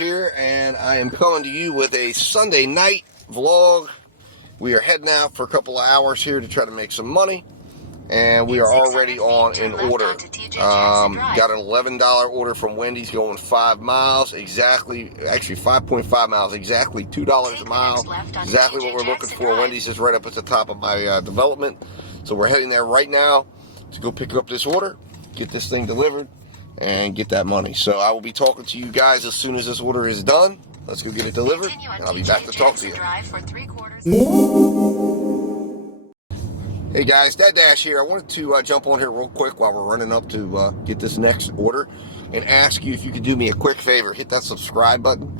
here, and I am coming to you with a Sunday night vlog. We are heading out for a couple of hours here to try to make some money, and we are already on an order. Got an $11 order from Wendy's going 5 miles, actually 5.5 miles, exactly $2 a mile, exactly what we're looking for. Wendy's is right up at the top of my development, so we're heading there right now to go pick up this order, get this thing delivered, and get that money. So I will be talking to you guys as soon as this order is done. Let's go get it delivered, and I'll be back to talk to you. Hey guys, Dad Dash here. I wanted to jump on here real quick while we're running up to get this next order and ask you if you could do me a quick favor. Hit that subscribe button,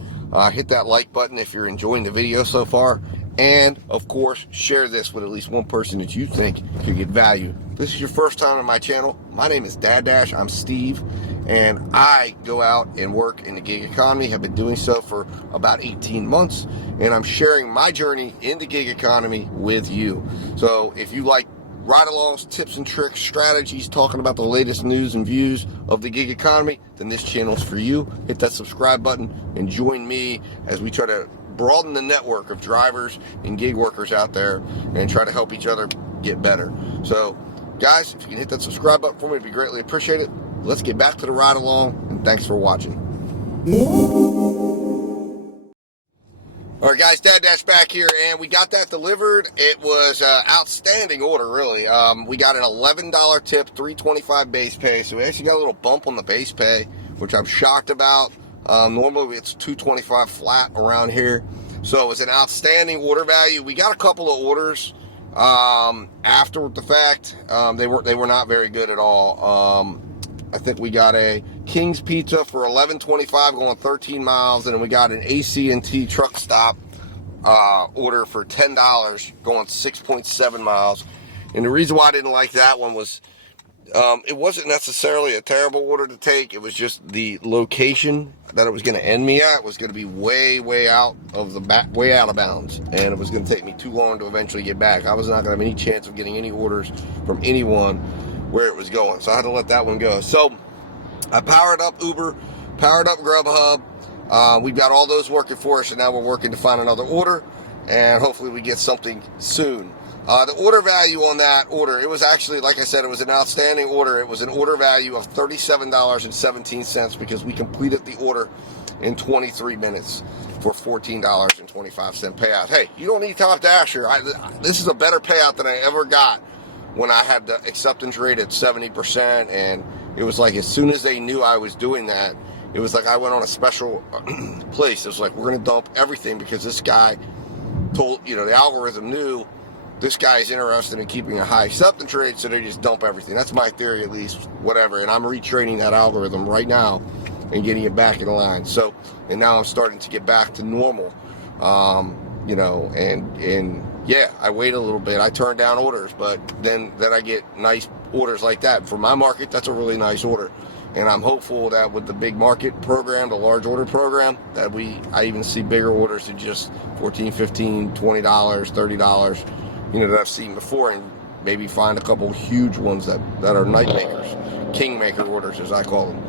hit that like button if you're enjoying the video so far, and of course share this with at least one person that you think could get value. If this is your first time on my channel, my name is Dad Dash. I'm Steve, and I go out and work in the gig economy. Have been doing so for about 18 months, and I'm sharing my journey in the gig economy with you. So if you like ride-alongs, tips and tricks, strategies, talking about the latest news and views of the gig economy, then this channel's for you. Hit that subscribe button and join me as we try to broaden the network of drivers and gig workers out there and try to help each other get better. So guys, if you can hit that subscribe button for me, it'd be greatly appreciated. Let's get back to the ride along, and thanks for watching. All right, guys, Dad Dash back here, and we got that delivered. It was an outstanding order, really. We got an $11 tip, $3.25 base pay, so we actually got a little bump on the base pay, which I'm shocked about. Normally it's $2.25 flat around here, so it was an outstanding order value. We got a couple of orders after the fact. They were not very good at all. I think we got a King's Pizza for $11.25 going 13 miles, and then we got an AC&T truck stop order for $10 going 6.7 miles. And the reason why I didn't like that one was it wasn't necessarily a terrible order to take. It was just the location that it was going to end me at was going to be way out of bounds, and it was going to take me too long to eventually get back. I was not going to have any chance of getting any orders from anyone where it was going, so I had to let that one go. So I powered up Uber, powered up Grub. We've got all those working for us, and now we're working to find another order, and hopefully we get something soon. The order value on that order, it was actually, like I said, it was an outstanding order. It was an order value of $37.17 because we completed the order in 23 minutes for $14.25 payout. Hey, you don't need top dasher. This is a better payout than I ever got when I had the acceptance rate at 70%, and it was like as soon as they knew I was doing that, it was like I went on a special place. It was like, we're going to dump everything because this guy told, the algorithm knew this guy's interested in keeping a high acceptance rate, so they just dump everything. That's my theory, at least, whatever. And I'm retraining that algorithm right now and getting it back in line. So, and now I'm starting to get back to normal, and yeah, I wait a little bit. I turn down orders, but then I get nice orders like that. For my market, that's a really nice order. And I'm hopeful that with the big market program, the large order program, that I even see bigger orders than just $14, $15, $20, $30, that I've seen before, and maybe find a couple huge ones that are night makers, kingmaker orders, as I call them.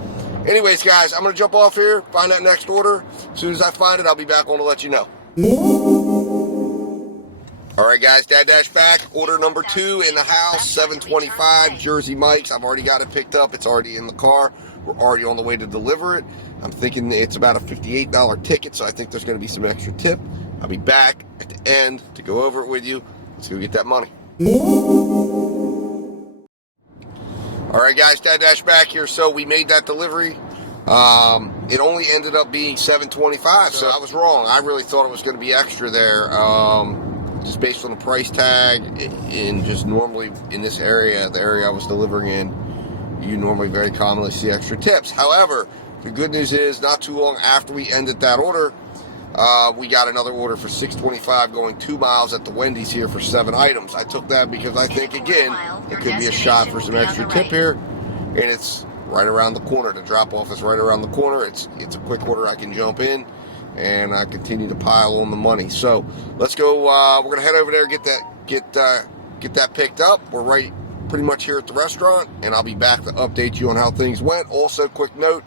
Anyways, guys, I'm going to jump off here, find that next order. As soon as I find it, I'll be back on to let you know. All right, guys, Dad Dash back. Order number 2 in the house, 725 Jersey Mike's. I've already got it picked up. It's already in the car. We're already on the way to deliver it. I'm thinking it's about a $58 ticket, so I think there's going to be some extra tip. I'll be back at the end to go over it with you. Let's go get that money. All right, guys, Dad Dash back here. So we made that delivery. It only ended up being $7.25, so I was wrong. I really thought it was going to be extra there. Just based on the price tag, and just normally in this area, the area I was delivering in, you normally very commonly see extra tips. However, the good news is not too long after we ended that order, we got another order for $6.25 going 2 miles at the Wendy's here for 7 items. I took that because I think, again, it could be a shot for some extra tip here, and it's right around the corner. The drop-off is right around the corner. It's a quick order. I can jump in and continue to pile on the money. So let's go. We're gonna head over there, get that picked up. We're right pretty much here at the restaurant, and I'll be back to update you on how things went. Also, quick note,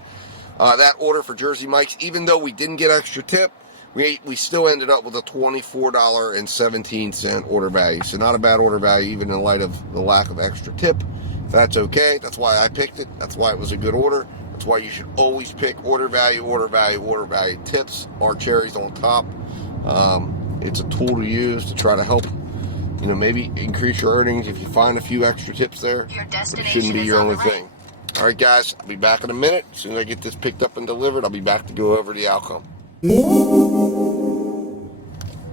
that order for Jersey Mike's. Even though we didn't get extra tip, we still ended up with a $24.17 order value. So not a bad order value, even in light of the lack of extra tip. That's okay. That's why I picked it. That's why it was a good order. That's why you should always pick order value, order value, order value. Tips are cherries on top. It's a tool to use to try to help, maybe increase your earnings if you find a few extra tips there. But it shouldn't be your only thing. All right, guys, I'll be back in a minute. As soon as I get this picked up and delivered, I'll be back to go over the outcome.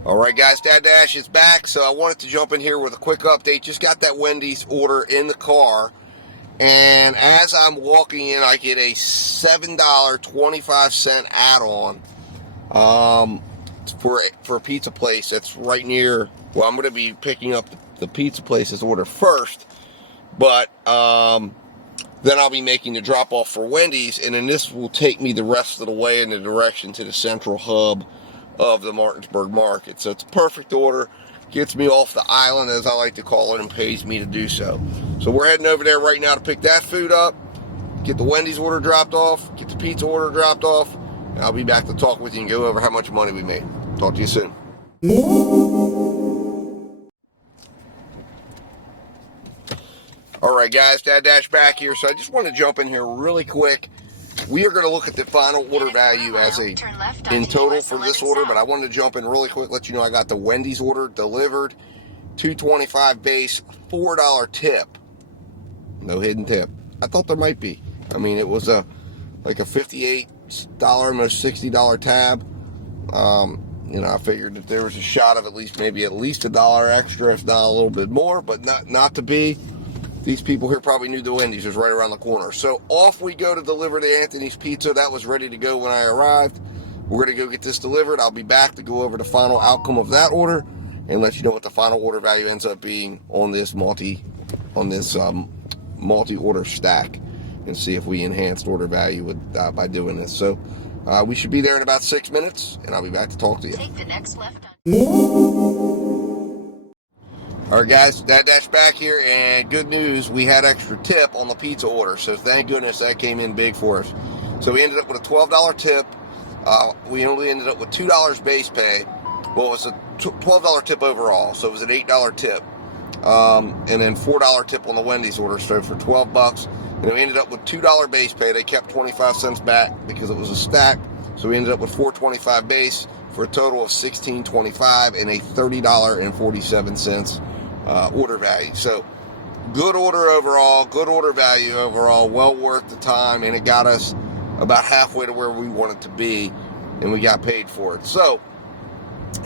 All right, guys, Dad Dash is back. So I wanted to jump in here with a quick update. Just got that Wendy's order in the car. And as I'm walking in, I get a $7.25 add-on for a pizza place that's right near. Well, I'm going to be picking up the pizza place's order first, but then I'll be making the drop-off for Wendy's, and then this will take me the rest of the way in the direction to the central hub of the Martinsburg market. So it's a perfect order. Gets me off the island, as I like to call it, and pays me to do so. So we're heading over there right now to pick that food up, get the Wendy's order dropped off, get the pizza order dropped off, and I'll be back to talk with you and go over how much money we made. Talk to you soon. All right, guys, Dad Dash back here. So I just want to jump in here really quick. We are going to look at the final order value in total for this order, but I wanted to jump in really quick, let you know I got the Wendy's order delivered, $2.25 base, $4 tip, no hidden tip. I thought there might be. I mean, it was like a $58, almost $60 tab. I figured that there was a shot of at least $1 extra, if not a little bit more, but not to be. These people here probably knew the Wendy's was right around the corner. So off we go to deliver the Anthony's Pizza. That was ready to go when I arrived. We're going to go get this delivered. I'll be back to go over the final outcome of that order and let you know what the final order value ends up being on this multi-order stack, and see if we enhanced order value by doing this. So we should be there in about 6 minutes, and I'll be back to talk to you. Take the next left on. All right, guys, Dad Dash back here, and good news, we had extra tip on the pizza order, so thank goodness that came in big for us. So we ended up with a $12 tip. We only ended up with $2 base pay. Well, it was a $12 tip overall, so it was an $8 tip. And then $4 tip on the Wendy's order, so for $12. And we ended up with $2 base pay. They kept 25 cents back because it was a stack, so we ended up with $4.25 base for a total of $16.25 and a $30.47 order value. So good order overall, good order value overall, well worth the time, and it got us about halfway to where we wanted to be, and we got paid for it. So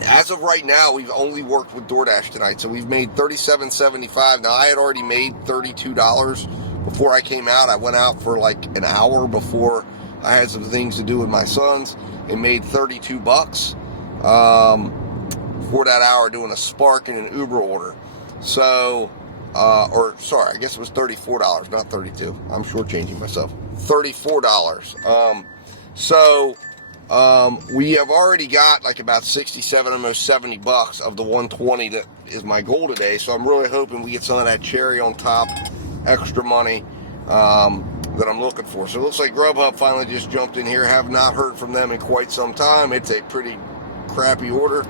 as of right now, we've only worked with DoorDash tonight, so we've made $37.75. Now, I had already made $32 before I came out. I went out for like an hour before I had some things to do with my sons and made $32 for that hour doing a Spark and an Uber order. So, I guess it was $34, not $32. I'm shortchanging myself. $34. We have already got like about 67, almost $70 of the 120 that is my goal today. So I'm really hoping we get some of that cherry on top, extra money that I'm looking for. So it looks like Grubhub finally just jumped in here. Have not heard from them in quite some time. It's a pretty crappy order.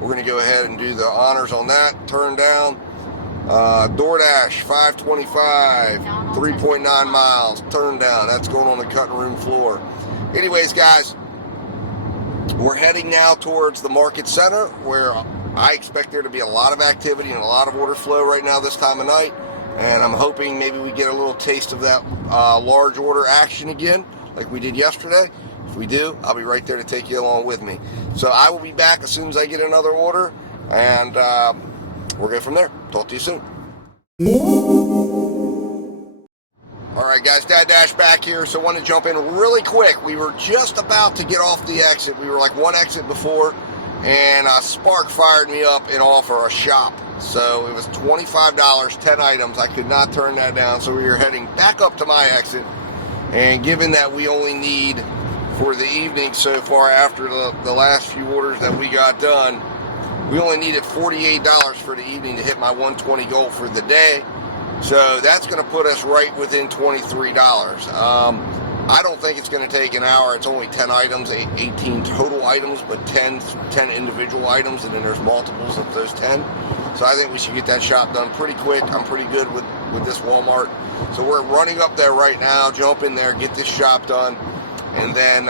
We're going to go ahead and do the honors on that. Turn down. DoorDash, $5.25, 3.9 miles. Turn down. That's going on the cutting room floor. Anyways, guys, we're heading now towards the market center, where I expect there to be a lot of activity and a lot of order flow right now this time of night. And I'm hoping maybe we get a little taste of that large order action again, like we did yesterday. If we do, I'll be right there to take you along with me. So I will be back as soon as I get another order, and we'll go from there. Talk to you soon. All right, guys, Dad Dash back here. So I want to jump in really quick. We were just about to get off the exit. We were like one exit before, and Spark fired me up an offer, a shop. So it was $25, 10 items. I could not turn that down. So we were heading back up to my exit. And given that we only need for the evening so far, after the last few orders that we got done, we only needed $48 for the evening to hit my 120 goal for the day. So that's going to put us right within $23. I don't think it's going to take an hour. It's only 10 items, 18 total items, but 10 individual items, and then there's multiples of those 10. So I think we should get that shop done pretty quick. I'm pretty good with this Walmart. So we're running up there right now, jump in there, get this shop done, and then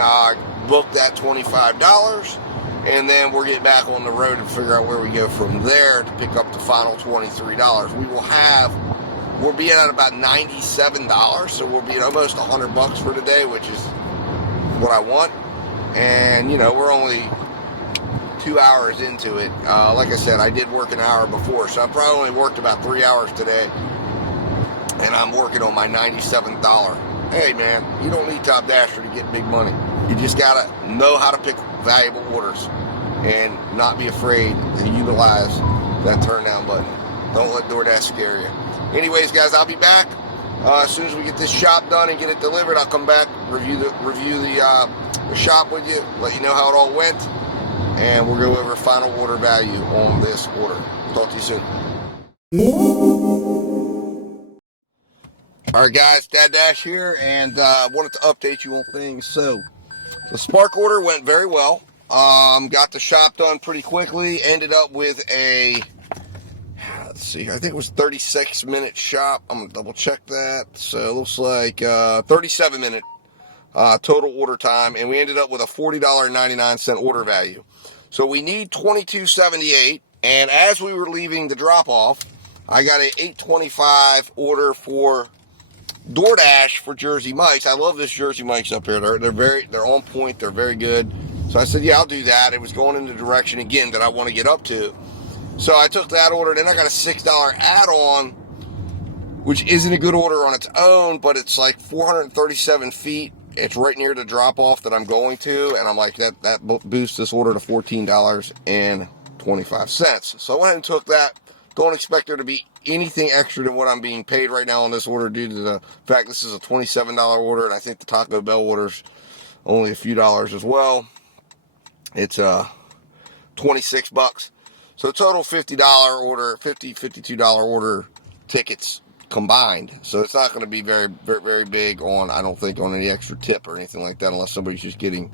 book that $25. And then we'll get back on the road and figure out where we go from there to pick up the final $23. We'll be at about $97, so we'll be at almost $100 for today, which is what I want. And, you know, we're only 2 hours into it. Like I said, I did work an hour before, so I probably only worked about 3 hours today. And I'm working on my $97. Hey, man, you don't need Top Dasher to get big money. You just got to know how to pick valuable orders and not be afraid to utilize that turn down button. Don't let DoorDash scare you. Anyways, guys, I'll be back as soon as we get this shop done and get it delivered. I'll come back, review the shop with you, let you know how it all went, and we'll go over final order value on this order. Talk to you soon. All right, guys, Dad Dash here, and wanted to update you on things. So the Spark order went very well. Got the shop done pretty quickly. Ended up with a, let's see, I think it was 36-minute shop. I'm going to double check that. So it looks like 37-minute total order time, and we ended up with a $40.99 order value. So we need $22.78, and as we were leaving the drop-off, I got a $8.25 order for DoorDash for Jersey Mike's. I love this Jersey Mike's up here. They're on point. They're very good. So I said, yeah, I'll do that. It was going in the direction, again, that I want to get up to. So I took that order. Then I got a $6 add-on, which isn't a good order on its own, but it's like 437 feet. It's right near the drop-off that I'm going to. And I'm like, that boosts this order to $14.25. So I went ahead and took that. Don't expect there to be anything extra than what I'm being paid right now on this order due to the fact this is a $27 order, and I think the Taco Bell order's only a few dollars as well. It's $26. So total $50 order, $52 order tickets combined. So it's not going to be very, very, very big on, I don't think, on any extra tip or anything like that, unless somebody's just getting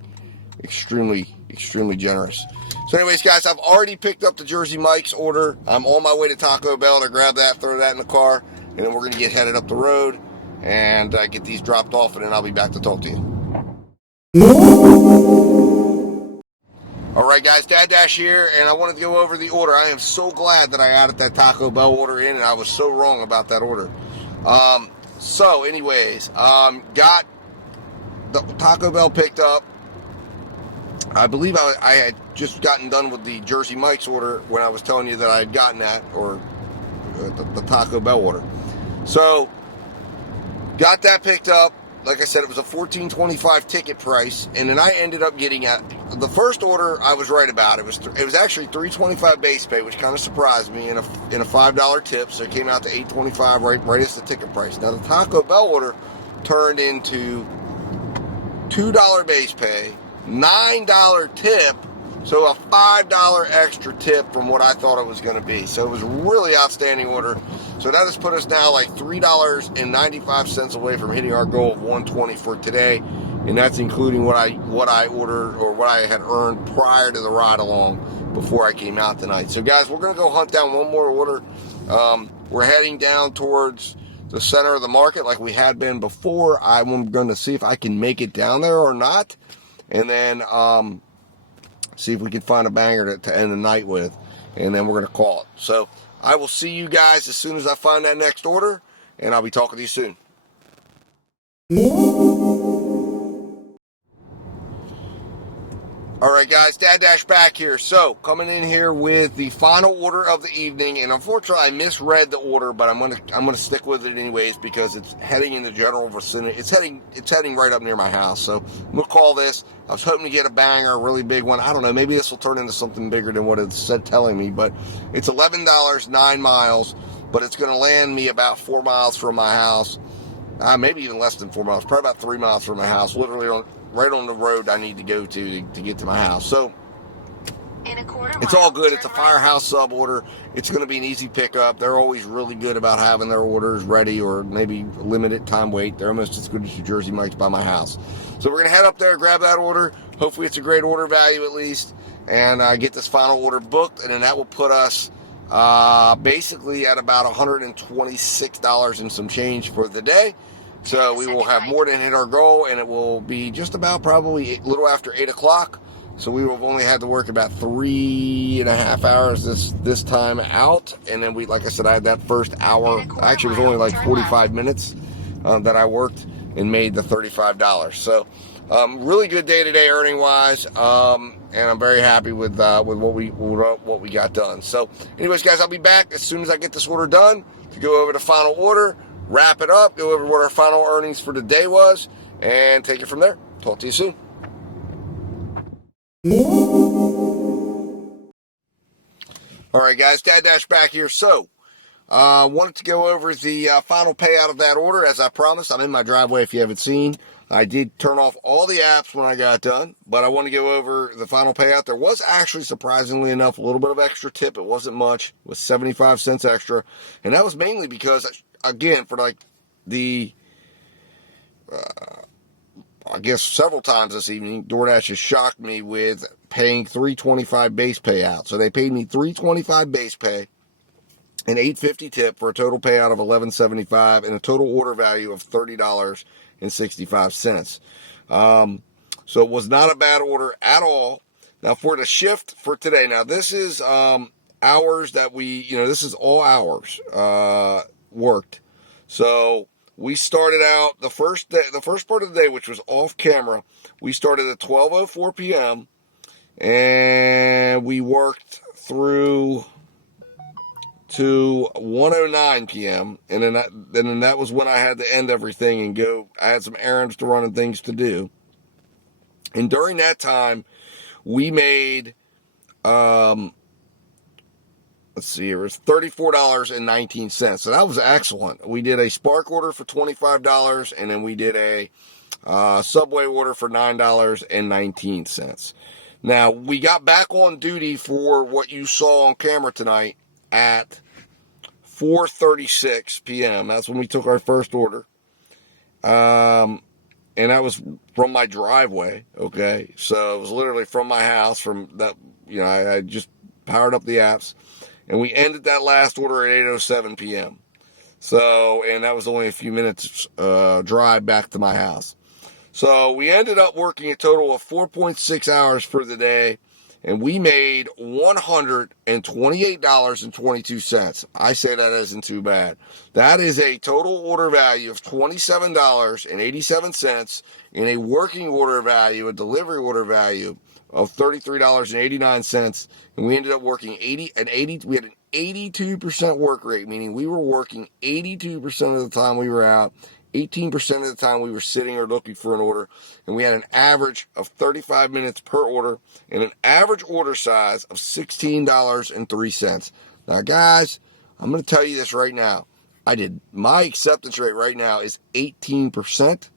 extremely, extremely generous. So anyways, guys, I've already picked up the Jersey Mike's order. I'm on my way to Taco Bell to grab that, throw that in the car, and then we're going to get headed up the road and get these dropped off, and then I'll be back to talk to you. All right, guys, Dad Dash here, and I wanted to go over the order. I am so glad that I added that Taco Bell order in, and I was so wrong about that order. So anyways, got the Taco Bell picked up. I believe I had just gotten done with the Jersey Mike's order when I was telling you that I had gotten that, or the Taco Bell order. So, got that picked up. Like I said, it was a $14.25 ticket price, and then I ended up getting the first order. I was right about it. It was actually $3.25 base pay, which kind of surprised me, in a $5 tip. So it came out to $8.25 right as the ticket price. Now the Taco Bell order turned into $2 base pay, $9 tip, so a $5 extra tip from what I thought it was going to be. So it was a really outstanding order. So that has put us now like $3.95 away from hitting our goal of $120 for today, and that's including what I ordered, or what I had earned prior to the ride along before I came out tonight. So guys, we're going to go hunt down one more order. We're heading down towards the center of the market like we had been before. I'm going to see if I can make it down there or not, and then see if we can find a banger to end the night with, and then we're going to call it. So I will see you guys as soon as I find that next order, and I'll be talking to you soon. All right, guys, Dad Dash back here. So, coming in here with the final order of the evening, and unfortunately, I misread the order, but I'm gonna stick with it anyways because it's heading in the general vicinity. It's heading right up near my house. So, I'm gonna call this. I was hoping to get a banger, a really big one. I don't know. Maybe this will turn into something bigger than what it's telling me. But it's $11, 9 miles, but it's gonna land me about 4 miles from my house. Maybe even less than 4 miles. Probably about 3 miles from my house. Literally right on the road I need to go to get to my house. So It's all good. It's a Firehouse sub order. It's going to be an easy pickup. They're always really good about having their orders ready, or maybe limited time wait. They're almost as good as your Jersey Mike's by my house. So we're going to head up there, grab that order. Hopefully it's a great order value at least, and get this final order booked, and then that will put us basically at about $126 and some change for the day. So we will have more than hit our goal, and it will be just about probably a little after 8 o'clock. So we will have only had to work about 3.5 hours this time out. And then like I said, I had that first hour. Actually, it was only like 45 minutes that I worked and made the $35. So really good day today earning wise. And I'm very happy with what we got done. So anyways, guys, I'll be back as soon as I get this order done to go over the final order, wrap it up, go over what our final earnings for the day was, and take it from there. Talk to you soon. All right, guys, Dad Dash back here. So, wanted to go over the final payout of that order. As I promised, I'm in my driveway if you haven't seen. I did turn off all the apps when I got done, but I want to go over the final payout. There was actually, surprisingly enough, a little bit of extra tip. It wasn't much. It was 75 cents extra, and that was mainly because, again, for like the... I guess several times this evening, DoorDash has shocked me with paying $3.25 base payout. So they paid me $3.25 base pay, an $8.50 tip for a total payout of $11.75 and a total order value of $30.65. So it was not a bad order at all. Now for the shift for today, now this is hours that this is all hours worked. So we started out the first part of the day, which was off camera. We started at 12:04 p.m. and we worked through to 1:09 p.m. and then that was when I had to end everything and go. I had some errands to run and things to do. And during that time, we made let's see here, it's $34.19. So that was excellent. We did a Spark order for $25, and then we did a Subway order for $9.19. Now, we got back on duty for what you saw on camera tonight at 4:36 p.m. That's when we took our first order. And that was from my driveway, okay? So it was literally from my house, from that, I just powered up the apps. And we ended that last order at 8:07 p.m. So, and that was only a few minutes drive back to my house. So we ended up working a total of 4.6 hours for the day, and we made $128.22. I say that isn't too bad. That is a total order value of $27.87 and a working order value, a delivery order value of $33.89, and we ended up working we had an 82% work rate, meaning we were working 82% of the time we were out, 18% of the time we were sitting or looking for an order, and we had an average of 35 minutes per order and an average order size of $16.03. Now, guys, I'm going to tell you this right now. My acceptance rate right now is 18%.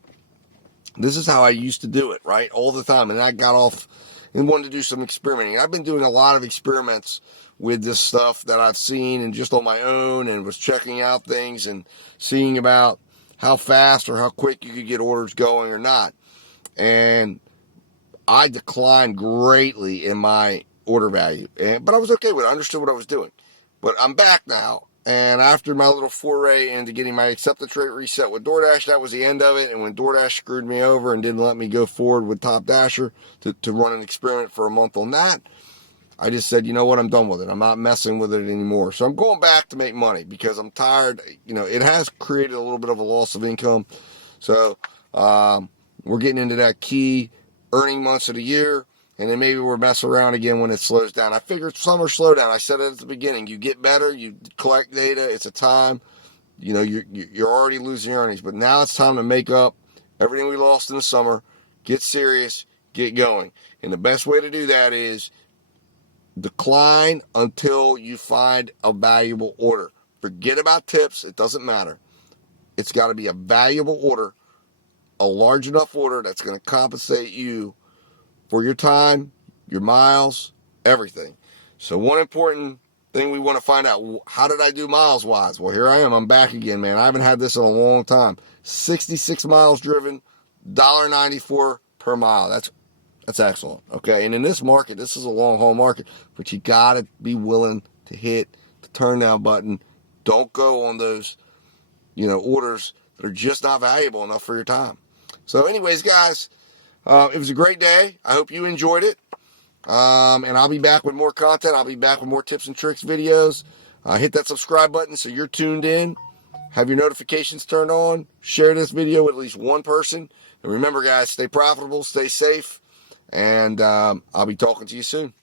This is how I used to do it, right? All the time. And I got off and wanted to do some experimenting. I've been doing a lot of experiments with this stuff that I've seen and just on my own, and was checking out things and seeing about how fast or how quick you could get orders going or not. And I declined greatly in my order value. But I was okay with it. I understood what I was doing. But I'm back now. And after my little foray into getting my acceptance rate reset with DoorDash, that was the end of it. And when DoorDash screwed me over and didn't let me go forward with Top Dasher to run an experiment for a month on that, I just said, you know what, I'm done with it. I'm not messing with it anymore. So I'm going back to make money because I'm tired. It has created a little bit of a loss of income. So we're getting into that key earning months of the year. And then maybe we'll mess around again when it slows down. I figured summer slowdown. I said it at the beginning. You get better. You collect data. It's a time. You're already losing earnings. But now it's time to make up everything we lost in the summer. Get serious. Get going. And the best way to do that is decline until you find a valuable order. Forget about tips. It doesn't matter. It's got to be a valuable order, a large enough order that's going to compensate you for your time, your miles, everything. So one important thing we want to find out, how did I do miles wise? Well, here I am. I'm back again, man. I haven't had this in a long time. 66 miles driven, $1.94 per mile. That's excellent. Okay. And in this market, this is a long haul market, but you got to be willing to hit the turn down button. Don't go on those, orders that are just not valuable enough for your time. So anyways, guys, it was a great day. I hope you enjoyed it. And I'll be back with more content. I'll be back with more tips and tricks videos. Hit that subscribe button so you're tuned in. Have your notifications turned on. Share this video with at least one person. And remember, guys, stay profitable, stay safe, and I'll be talking to you soon.